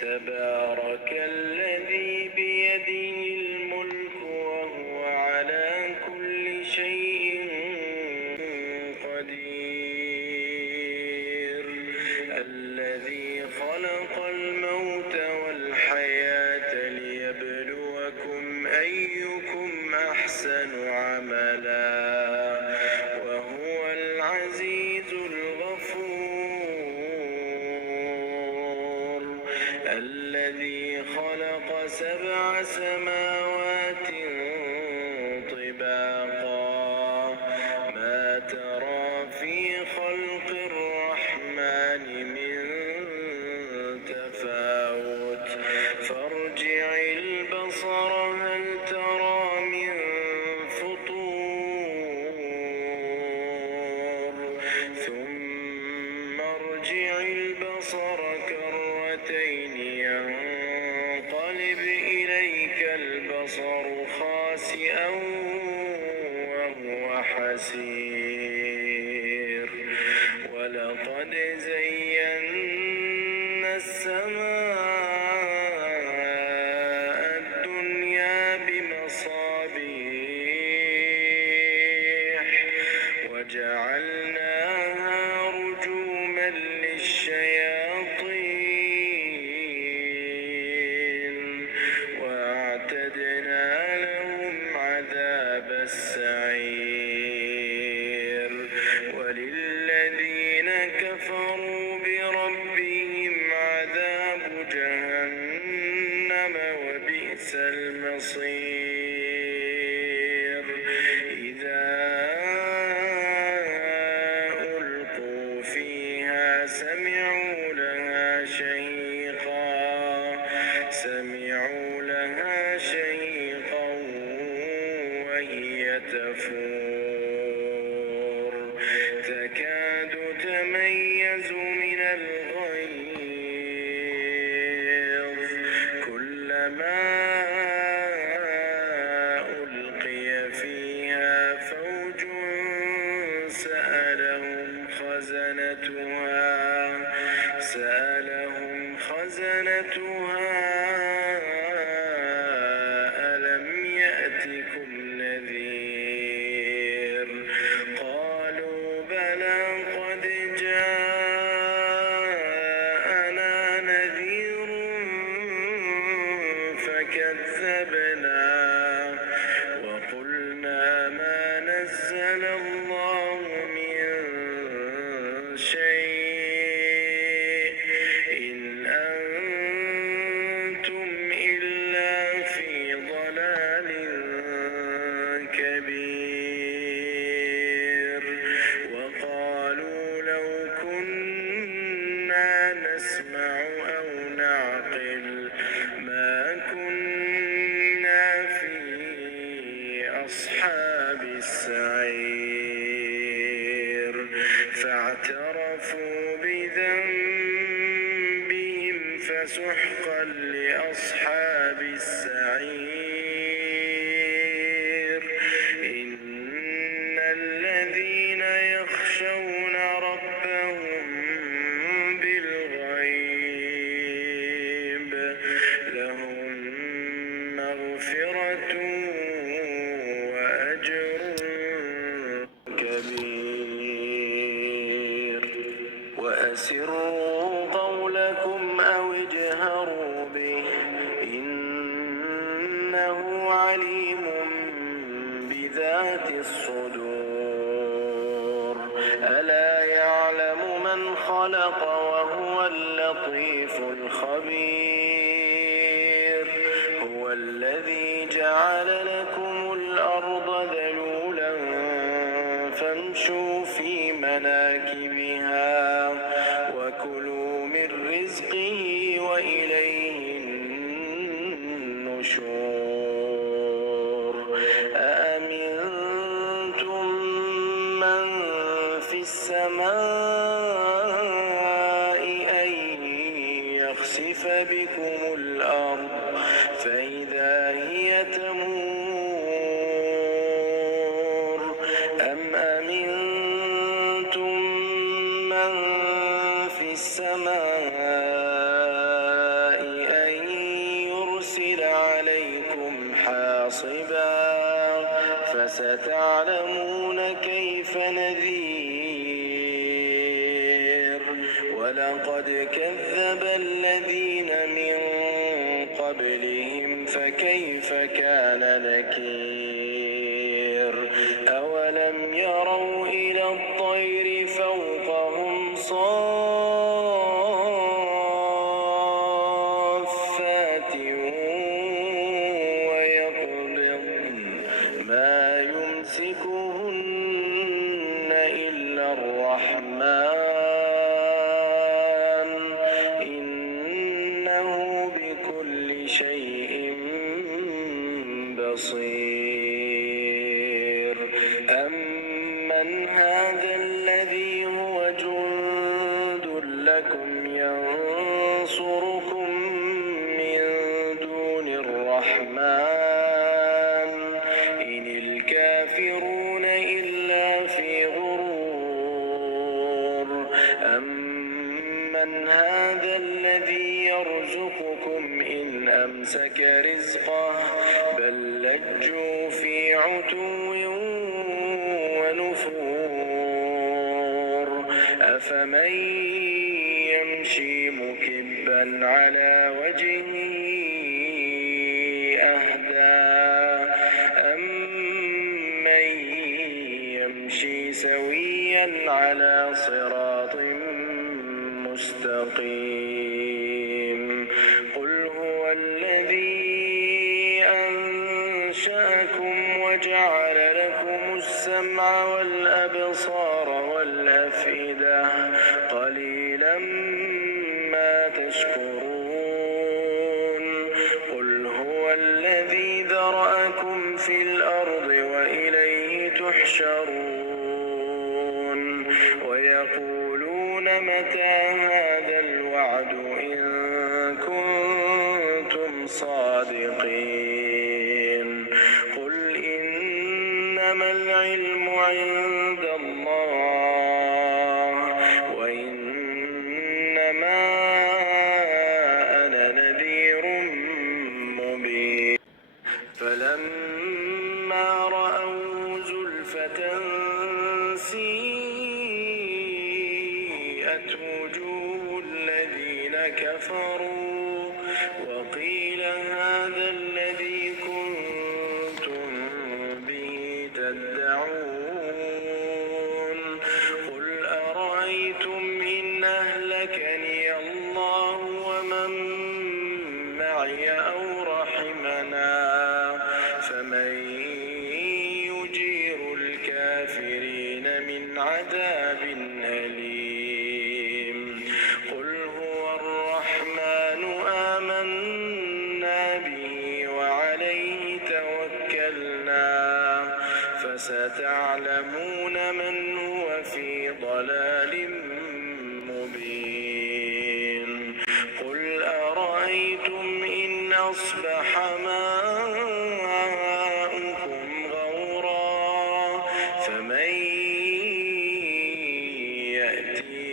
تبارك الذي بيده الملك وهو على كل شيء قدير الذي خلق الموت والحياة ليبلوكم أيكم أحسن عملا وهو العزيز الغفور الذي خلق 7 سماوات طباقا ما ترى في خلق الرحمن من تفاوت فارجع البصر هل ترى من فطور ثم ارجع البصر كرتين ينقلب إليك البصر خاسئا وهو حسير ولقد زينا السماء الدنيا بمصابيح وجعلناها رجوما للشياطين وأعتدنا لهم عذاب السعير وللذين كفروا بربهم عذاب جهنم وبئس المصير إذا ألقوا فيها سمعوا لها شهيقا وهي تفور تكاد تميز من الغيظ كلما ألقي فيها فوج سألهم خزنتها ألم يأتكم نذير قالوا بلى قد جاءنا نذير فكذبنا وقلنا ما نزل الله من شيء إن أنتم إلا في ضلال كبير وقالوا لو كنا نسمع أو نعقل ما كنا في أصحاب السعير فاعترفوا بذنبهم فسحقا لأصحاب السعير إن الذين يخشون ربهم بالغيب لهم مغفرة وأجر كبير وأسروا قولكم أو اجهروا به إنه عليم بذات الصدور ألا يعلم من خلق وهو اللطيف الخبير هو الذي جعل لكم الأرض ذلولا فامشوا في مناكبها وكلوا من رزقه وإليه النشور أأمنتم من في السماء أن يخسف بكم الأرض فإذا هي تمور أم أمنتم من في السماء فستعلمون كيف نذير ولقد كذب الذين من قبلهم فكيف كان نكير أولم يروا إلى الطير فوقهم صافات ويقبضن ما يمسكهن إلا الرحمن إنه بكل شيء بصير أمن هذا الذي هو جند لكم ينصركم من دون الرحمن إن الكافرون إلا في غرور أمن هذا الذي يرزقكم إن أمسك رزقه بل لجوا في عتو ونفور أفمن يمشي مكبا على وجهه أهدى أمن يمشي سويا على صراط مستقيم قل هو الذي أنشأكم وجعل لكم السمع والأبصار والأفئدة قليلا ما تشكرون قل هو الذي ذرأكم في الأرض وإليه تحشرون ويقولون متى هذا الوعد إن كنتم صادقين قل إنما العلم عند الله وإنما أنا نذير مبين فلما رأوا زلفة سيئت وجوه الذين كفروا وقيل هذا الذي كنتم به تدعون قل أرأيتم إن أهلكني الله ومن معي أو رحمنا فمن يجير الكافرين من عذاب أليم قل هو الرحمن آمنا به وعليه توكلنا فستعلمون من هو في ضلال مبين قل أرأيتم إن أصبح ماؤكم غورا فمن يأتي